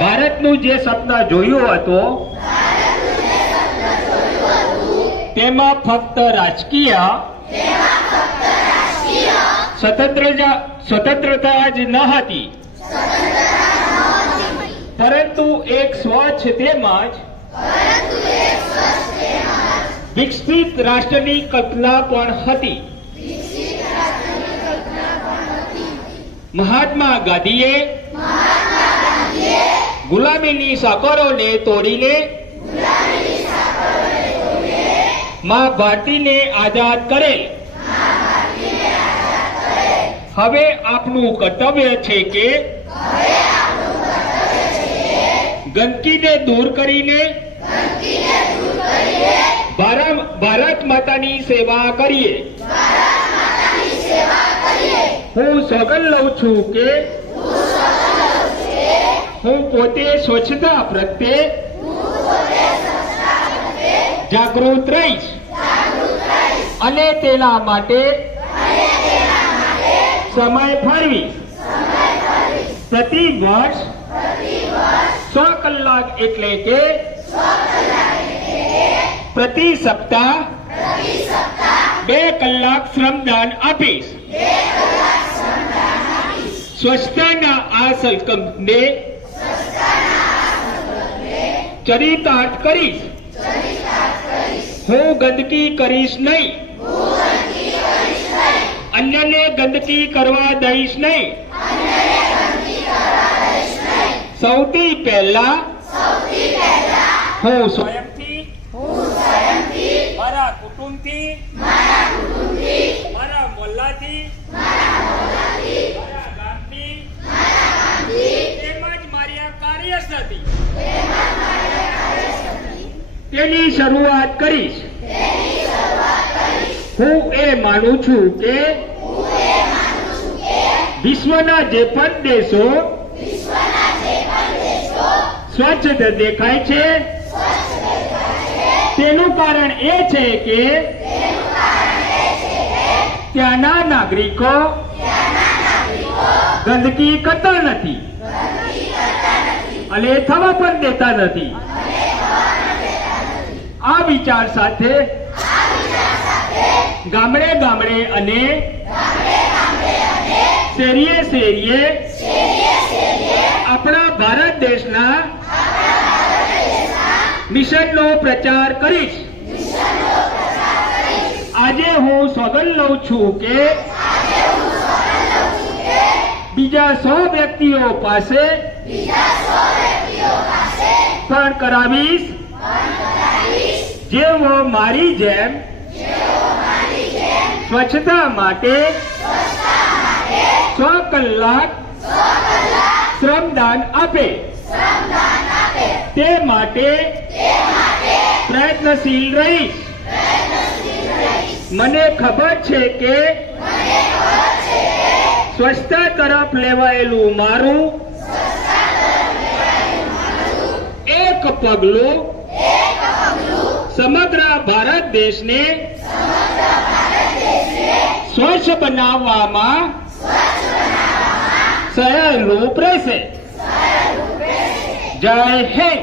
ભારતનું જે સપના જોયું હતું તેમાં ફક્ત રાજકીય સ્વતંત્રતા જ ન હતી, પરંતુ એક સ્વચ્છ તેમજ વિકસિત રાષ્ટ્રની કલ્પના પણ હતી. મહાત્મા ગાંધીએ ગુલામીની સાકરોને તોડીને મા ભારતીને આઝાદ કરેલ. હવે આપનું કર્તવ્ય છે કે ગંદકીને દૂર કરીને ભારત માતાની સેવા કરીએ. હું સોગંદ લઉં છું કે હું પોતે સ્વચ્છતા પ્રત્યે જાગૃત રહીશ અને તેના માટે સમય ફાળવીશ. પ્રતિ વર્ષ 100 કલાક એટલે કે પ્રતિ સપ્તાહ 2 કલાક શ્રમદાન આપીશ. સ્વચ્છતાના આ સંકલ્પને ચરિતાર્થ કરીશ. હું ગંદકી કરીશ નહીં, અન્યને ગંદકી કરવા દઈશ નહીં. સૌથી પહેલા હું સ્વયંથી, મારા કુટુંબથી, મારા મોહલ્લાથી, મારા ગામથી તેમજ મારી કાર્યસ્થળથી તેની શરૂઆત કરીશ. હું એ માનું છું કે વિશ્વના જે પણ દેશો સ્વચ્છ દેખાય છે તેનું કારણ એ છે કે ત્યાંના નાગરિકો ગંદકી કરતા નથી અને થવા પણ દેતા નથી. આ વિચાર સાથે ગામડે ગામડે અને શેરીએ શેરીએ આપણા ભારત દેશના મિશનનો પ્રચાર કરીશ. આજે હું સોગંદ લઉં છું કે બીજા 100 વ્યક્તિઓ પાસે પણ કરાવીશ જેઓ મારી જેમ સ્વચ્છતા માટે 100 કલાક શ્રમદાન આપે. તે માટે પ્રયત્નશીલ રહીશ. મને ખબર છે કે સ્વચ્છતા તરફ લેવાયેલું મારું એક પગલું સમગ્ર ભારત દેશને સ્વચ્છ બનાવવામાં સહાયરૂપ રહેશે. જય હિન્દ.